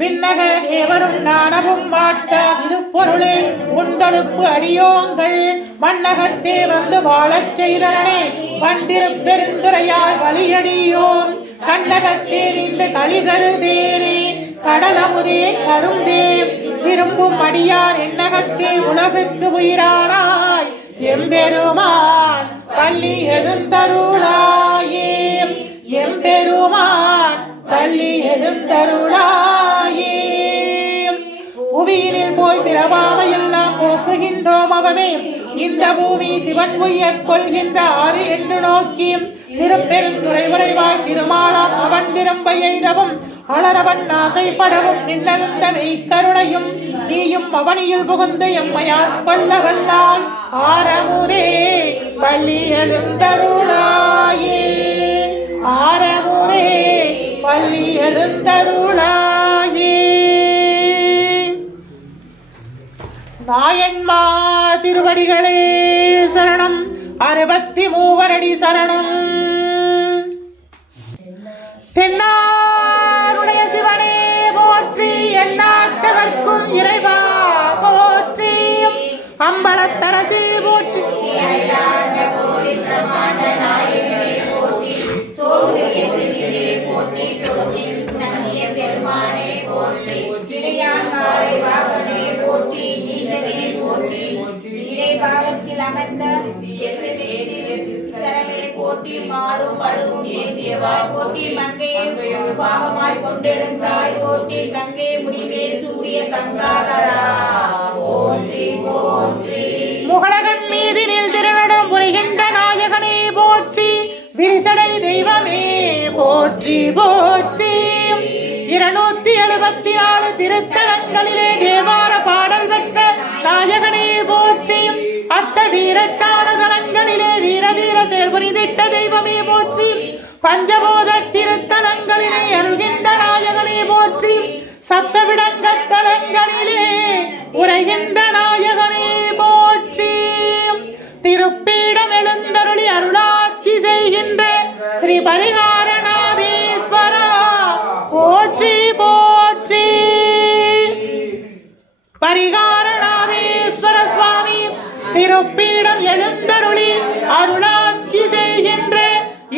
விண்ணக தேவரும் நாணவும் மாட்ட திருப்பொருளே உண்டழுப்பு அடியோங்கள் மண்ணகத்தே வந்து வாழச் செய்தனே வண்டிருப்பெருந்துரையாய் வழியடியோம் கண்ணகத்தே நின்று களிதருதேனே கடலமுதே கரும்பே விரும்பும் அடியார் எண்ணகத்தே உலகுக்கு உயிரானாய் எம்பெருமான் பள்ளி எழுந்தருளாயே எம்பெருமான் பள்ளி எழுந்தருளாயே புவியினில் போய் பிறவாமையில் நாம் போக்குகின்றோம் அவமே இந்த பூமி சிவன் உய்யக் கொள்கின்ற ஆறு என்று நோக்கி திருப்பெருந்துறை உறைவாய் திருமாலாம் அவன் விரும்ப எய்தவும் அலரவன் ஆசைப்படவும் நின்னழுந்த மெய்க்கருணையும் நீயும் அவனியில் புகுந்து எம்மையார் கொல்ல வல்லாய் ஆரமுதே பள்ளி எழுந்தருளாயே ஆரமுதே பள்ளி எழுந்தருளாயே நாயன்மா திருவடிகளே சரணம் 63 அடி சரணம் தென்னாருடைய சிவனே போற்றி எந்நாட்டவர்க்கும் இறைவா போற்றி அம்பலத்தரசி போற்றி பாகத்தில் அமர்ந்த போற்றி மாடும் பழுவும் ஏந்தியவாய் போற்றி மங்கையை பாகமாய் கொண்டெழுந்தாய் போற்றி கங்கை முடிவே சூரிய கங்காதரா போற்றி போற்றி முகலகன் மீதினில் திருவிடம் புரிகின்ற நாயகனே போற்றி விரிசடை தெய்வமே போற்றி போற்றி 274 திருத்தலங்களிலே தேவார பாடல் பெற்ற நாயகனே போற்றி அட்ட வீரட்டான தலங்களிலே வீரதீர செயல்புரிதிட்ட தெய்வமே போற்றி பஞ்சபோத திருத்தலங்களிலே அருள்கின்ற நாயகனே போற்றி சப்தவிடங்க தலங்களிலே உரைகின்ற நாயகனே போற்றி திருப்பீடம் எழுந்தருளி அருளாட்சி செய்கின்ற ஸ்ரீ பரிகாரநாதீஸ்வரா போற்றி போற்றி பரிகாரநாதீஸ்வர சுவாமி திருப்பீடம் எழுந்தருளி அருளாட்சி செய்கின்ற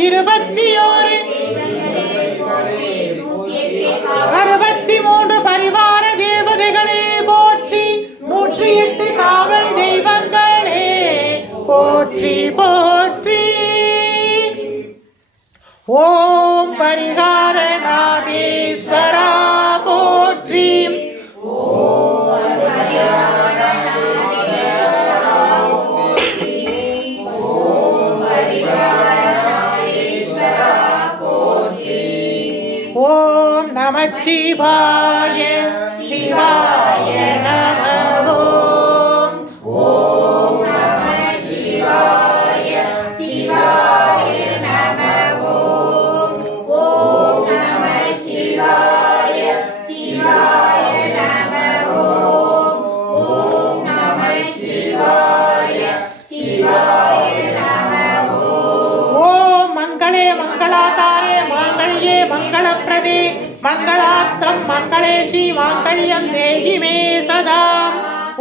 63 பரிவார தேவதைகளே போற்றி 108 காவல் தெய்வங்களே போற்றி போற்றி ஓம் பரிகாரநாதீஸ்வரா போற்றி ஓம் நமச்சிவாய சிவாய நமः ஓம் நமச்சிவாய சிவாய நமः ஓம் நமச்சிவாய சிவாய நமः ஓம் நமச்சிவாய சிவாய நமः ஓம் மங்களே மங்களாதாரே மாங்கல்யே மங்களப்ரதே மங்களார்த்தம் மங்களேஷி மாங்கல்யம் தேஹி மே சதா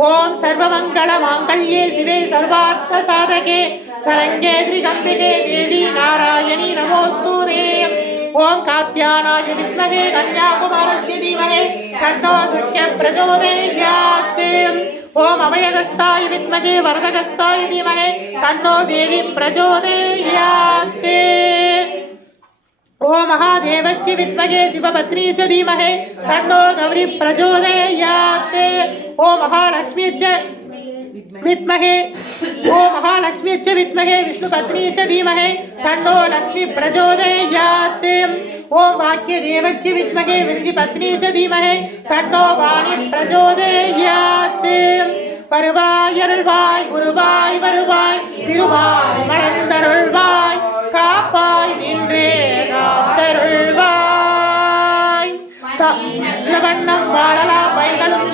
ஓம் சர்வமங்கள மாங்கல்யே சிவே சர்வார்த்த சாதகே சரங்கே திரிகம்பிகே தேவி நாராயணி நமோஸ்துதே ஓம் காத்யானாய வித்மஹே கன்யாகுமாரஸ்ய தீமஹே தன்னோ துர்ய பிரச்சோதயாத் ஓம் அபயகஸ்தாய வித்மஹே வரதகஸ்தாய தீமஹே தன்னோ தேவி பிரச்சோதயாத் ஓம் மகாதேவஸ்ய வித்மஹே சிவபத்னி ச தீமஹே தன்னோ கௌரி பிரச்சோதயாத் ஓம் மகாலக்ஷ்மிச்ச வித்மஹே ஓம் மகாலக்ஷ்மிச்ச வித்மஹே விஷ்ணுபத்னி ச தீமஹே தன்னோ லக்ஷ்மி பிரச்சோதயாத் ஓம் வாக்கியதேவஸ்ய வித்மஹே விருஜிபத்னி ச தீமஹே தன்னோ வாணி பிரச்சோதயாத் வருவாய் அருள்வாய் குருவாய் வருவாய் திருவாய் மலர்ந்தருள்வாய் காப்பாய்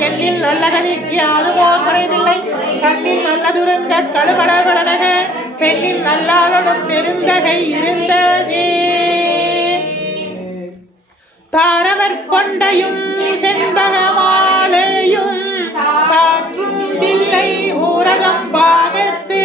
கண்ணில் நல்ல கதிக்கு அதுவோர் குறைவில்லை கண்ணில் நல்லதுருங்க கழுவள விளனக பெண்ணில் நல்லாளுடன் பெருந்தகை இருந்ததே தாரவர் கொண்டையும் செண்பக மாலையும் சாற்றும் தில்லை ஊரதம் பாகத்து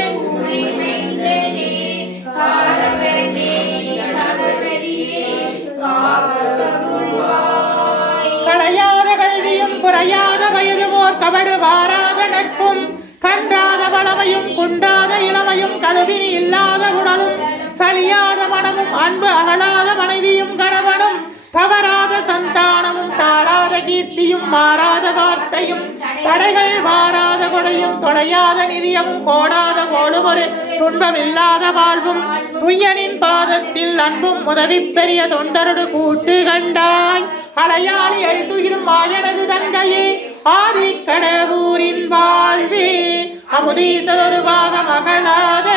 களையாத கல்வியும் குறையாத வயதுவோர் கபடு வாராத நட்பும் கன்றாத வளமையும் குண்டாத இளமையும் கழுவினி இல்லாத உடலும் சலியாத மனமும் அன்பு அகலாத மனைவியும் கணவனும் தவறாத சந்தானமும் தாழாத கீர்த்தியும் மாறாத வார்த்தையும் தடைகள் வாராத கொடையும் தொலையாத நிதியமும் கோடாத கோடுமொரு துன்பமில்லாத வாழ்வும் துய்யனின் பாதத்தில் அன்பும் உதவி பெரிய தொண்டருடு கூட்டு கண்டாய் அலையாளி அழித்துகிலும் மாயனது தங்கையே ஆதி கடவுரின் வாழ்வே அமுதீசர் ஒரு பாகம் அகலாத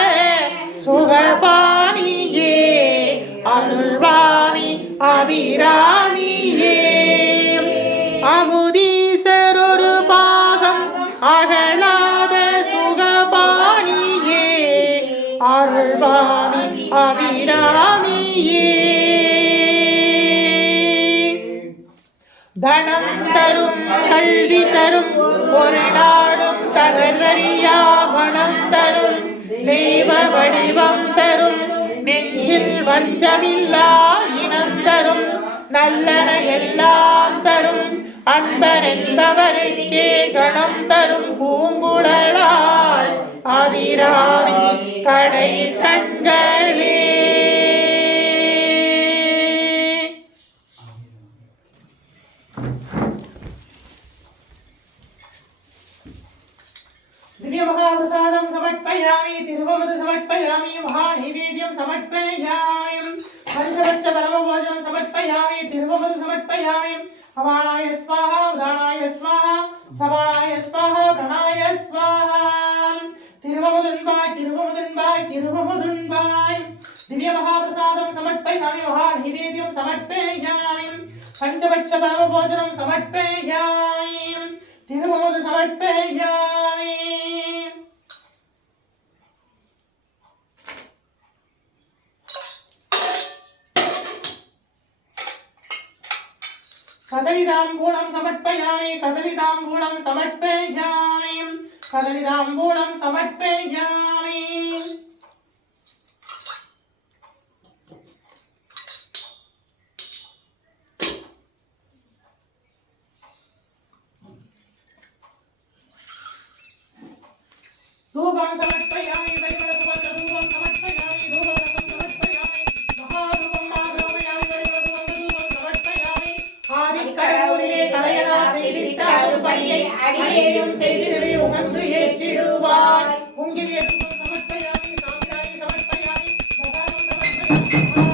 சுகபாணியே அருள்வாணி அபிராமியே அமுதீசர் ஒரு பாகம் அகலாத சுகபாணியே அருள்வாணி அபிராமியே தனம் தரும் கல்வி தரும் ஒரு நாடும் தகர்வறியா மனம் தரும் தெய்வ வடிவம் தரும் நெஞ்சில் வஞ்சமில்லா இனம் தரும் நல்லன எல்லாம் தரும் அன்பர் என்பவருக்கே கணம் தரும் பூங்குழலால் அபிராமி கடை கண்களே दिव्य महाप्रसादं समर्पयामि तिरुवमद समर्पयामि महानैवेद्यं समर्पयामि पंचपक्ष परमभोजनं समर्पयामि तिरुवमद समर्पयामि हवाणाय स्वाहा उदानाय स्वाहा समानाय स्वाहा प्रणाय स्वाहा तिरुवमदुन्बाय दिव्य महाप्रसादं समर्पयामि महानैवेद्यं समर्पयामि पंचपक्ष परमभोजनं समर्पयामि तिरुवमद समर्पयामि कदलीताम्बूलं समर्पयामि कदलीताम्बूलं समर्पयामि कदलीताम्बूलं समर्पयामि धूपं समर्पयामि धूपं समर्पयामि धूपरसं समर्पयामि महाधूपं माधवयामि धूपं समर्पयामि ஆதிக்கடவுளிலே கலையனா செய்திட்ட அருள்பணியை அடியேயும் செய்திடுவே உகந்து ஏற்றிடுவாய் உங்கிலே தூபம் சமர்ப்பயாமி சாமியாய் சமர்ப்பயாமி மகாரம் சமர்ப்பயாமி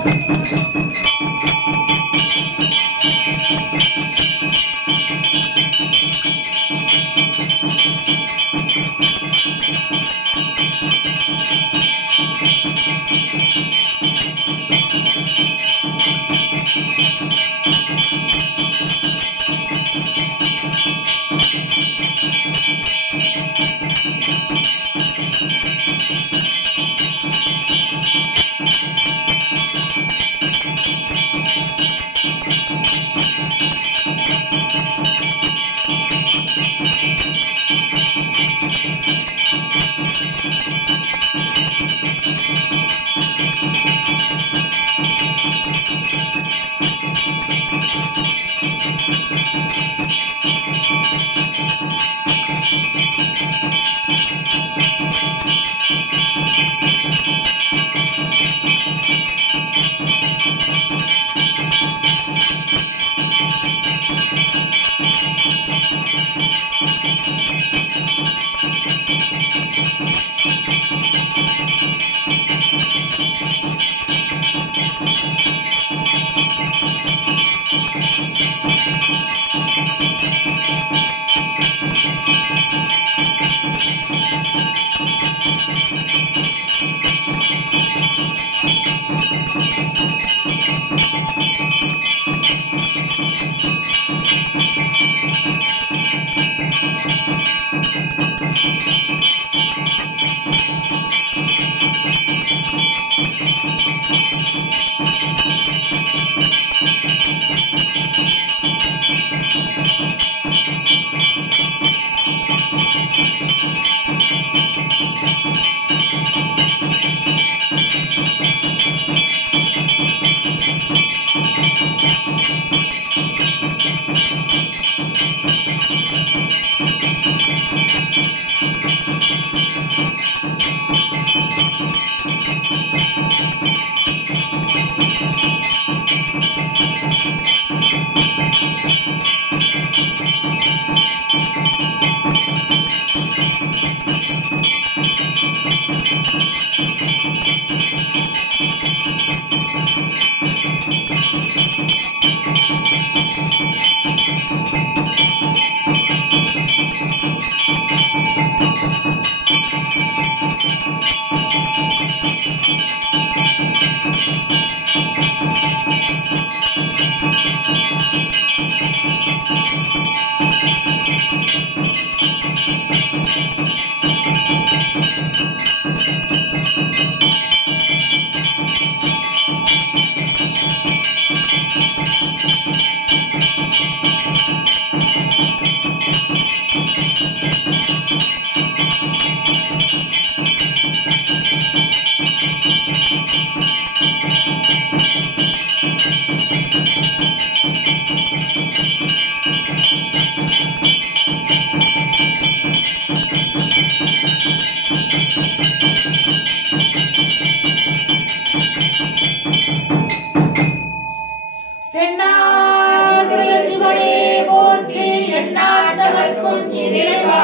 தென்னாடுடைய சிவனே போற்றி, எந்நாட்டவர்க்கும் இறைவா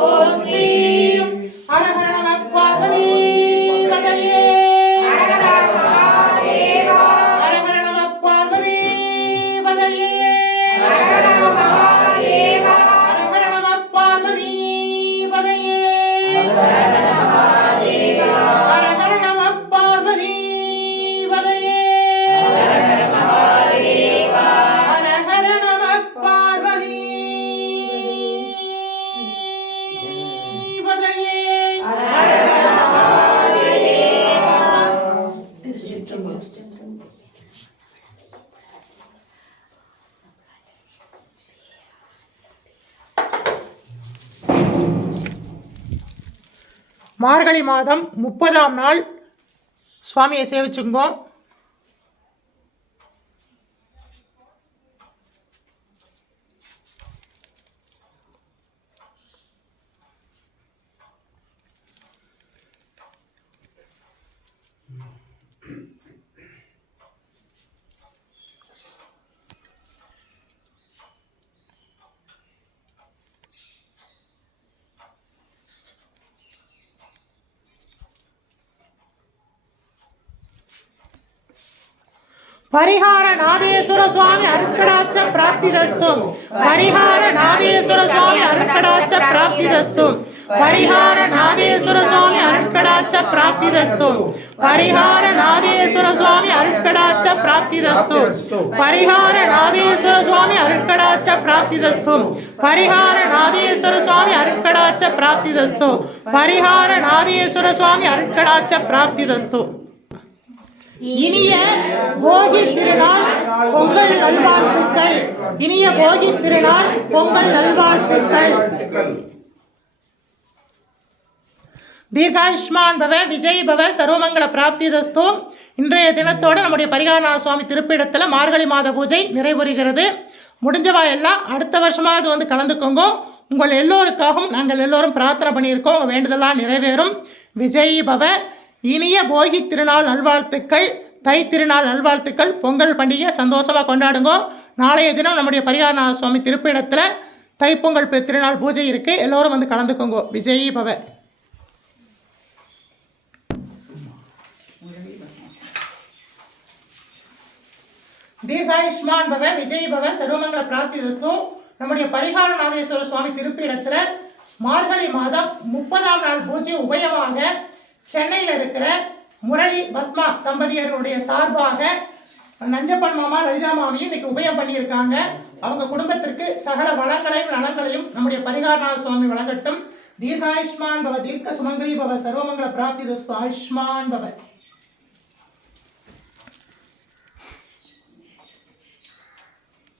போற்றி. ஹர ஹர நம பார்வதீபதையே, ஹர ஹர நம பார்வதீபதையே, ஹர ஹர நம பார்வதீபதையே, ஹர ஹர நம பார்வதீபதையே. மார்கழி மாதம் 30ஆம் நாள் சுவாமியை சேவிச்சுங்கோ. பரிகார நாதேஸ்வர சுவாமி அருட்கடாட்ச பிராப்திதஸ்து. பரிகார நாதேஸ்வர சுவாமி அருட்கடாட்ச பிராப்திதஸ்து. பரிகார நாதேஸ்வர சுவாமி அருட்கடாட்ச பிராப்திதஸ்து. பரிகார நாதேஸ்வர சுவாமி அருட்கடாட்ச பிராப்திதஸ்து. பரிகார நாதேஸ்வர சுவாமி அருட்கடாட்ச பிராப்திதஸ்து. பரிகார நாதேஸ்வர சுவாமி அருட்கடாட்ச பிராப்திதஸ்து. பரிகார நாதேஸ்வர சுவாமி அருட்கடாட்ச பிராப்திதஸ்து. இனிய போகி திருநாள் பொங்கல் நல்வாழ்த்துக்கள். இனிய போகி திருநாள் பொங்கல் நல்வாழ்த்துக்கள். தீர்காயுஷ்மான் பவ, விஜய் பவ, சர்வமங்கல பிராப்திதஸ்து. இன்றைய தினத்தோடு நம்முடைய பரிகாரநாத சுவாமி திருப்பீடத்தில் மார்கழி மாத பூஜை நிறைவுறுகிறது. முடிஞ்சவா எல்லாம் அடுத்த வருஷமாவது வந்து கலந்துக்கோங்க. உங்கள் எல்லோருக்காகவும் நாங்கள் எல்லோரும் பிரார்த்தனை பண்ணியிருக்கோம். வேண்டுதலாம் நிறைவேறும். விஜய் பவ. இனிய போகி திருநாள் நல்வாழ்த்துக்கள், தை திருநாள் நல்வாழ்த்துக்கள். பொங்கல் பண்டிகை சந்தோஷமாக கொண்டாடுங்க. நாளைய தினம் நம்முடைய பரிகாரநாத சுவாமி திருப்பீடத்தில் தைப்பொங்கல் திருநாள் பூஜை இருக்குது. எல்லோரும் வந்து கலந்துக்கோங்க. விஜய் பவ. தீர்காயுஷ்மான் பவ, விஜய் பவ, சர்வமங்கல பிராப்திதஸ்து. நம்முடைய பரிகாரநாதேஸ்வர சுவாமி திருப்பீடத்தில் மார்கழி மாதம் 30ஆம் நாள் பூஜை உபயமாக சென்னையில் இருக்கிற முரளி பத்மா தம்பதியருடைய சார்பாக நஞ்சப்பன் மாமா, லலிதா மாமியும் இன்னைக்கு உபயம் பண்ணியிருக்காங்க. அவங்க குடும்பத்திற்கு சகல வளங்களையும் நலங்களையும் நம்முடைய பரிகாரநாத சுவாமி வழங்கட்டும். தீர்காயுஷ்மான் பவ, தீர்க்க சுமங்கலி பவ, சர்வமங்கல பிராப்திதஸ்து, ஆயுஷ்மான் பவ.